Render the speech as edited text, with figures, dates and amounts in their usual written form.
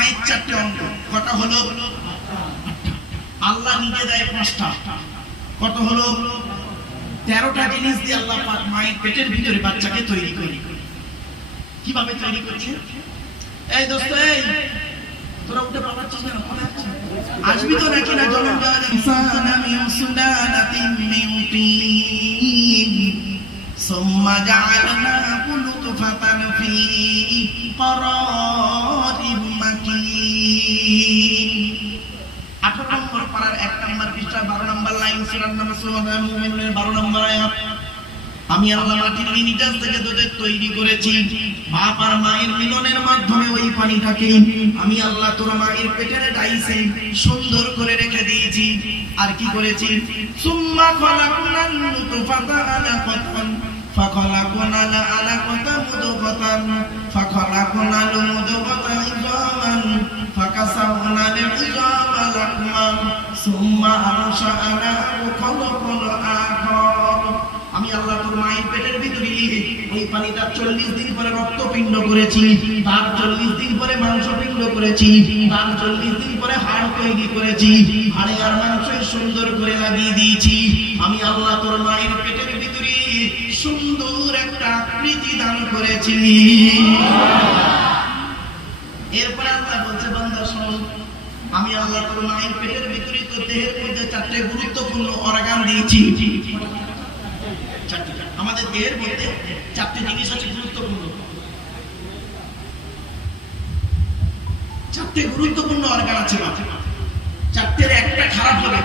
মায়ের চারটে অঙ্গ, কটা হলো? আল্লাহ নিজে দেয় 5টা, কত হলো? 13টা জিনিস দিয়ে আল্লাহ পাক মায়ের পেটের ভিতরে বাচ্চাকে তৈরি করে। কিভাবে তৈরি করছে? এই দোস্ত, এই তোরা উঠে পালাচ্ছিস কেন? আসবি তো নাকি না? জন্ম দেওয়া যাবে ইনসানা মিন সুলালাতিন মিন তিন সুম্মা জাআলনাহু নুতফাতান ফি ক্বারারিন মাকিন। 18 নম্বর পারার 1 নম্বর পৃষ্ঠা 12 নম্বর লাইন সূরার নাম সূরা মুমিনুনের 12 নম্বর আয়াত। আমি আল্লাহ মাটির নিটাস থেকে তোদের তৈরি করেছি, বাপ আর মায়ের মিলনের মাধ্যমে ওই পানিটাকে আমি আল্লাহ তোর মায়ের পেটের ডাইসে সুন্দর করে রেখে দিয়েছি। আর কি করেছি? সুম্মা খলাকনাল নুতফাতা আলাকাতান ফাখলাকনাল আলাকাতা মুদগাতান ফাখলাকনাল মুদগাতা ইযামান ফাকাসাওনাল ইযামা লাহমান সুম্মা আনশাআনাহু খালকান আখার। আমি আল্লাহ তোর মায়ের পেটের ভিতরে ওই পানিটা 40 দিন পরে রক্তপিণ্ড করেছি, তার 40 দিন পরে মাংসপিণ্ড করেছি, তার 40 দিন পরে হাড় তৈরি করেছি, হাড়ে আর মাংসে সুন্দর করে লাগিয়ে দিয়েছি। আমি আল্লাহ তোর মায়ের পেটের ভিতরে সুন্দর একটা আকৃতি দান করেছি। এরপরে আল্লাহ বলছে, বান্দা শোন, আমি আল্লাহ তোর মায়ের পেটের ভিতরে তোর দেহের মধ্যে 4টে গুরুত্বপূর্ণ অর্গান দিয়েছি। আমাদের দেহের মধ্যে 4টে জিনিস আছে গুরুত্বপূর্ণ, 4টে গুরুত্বপূর্ণ অর্গান আছে। 4টের একটা খারাপ হবে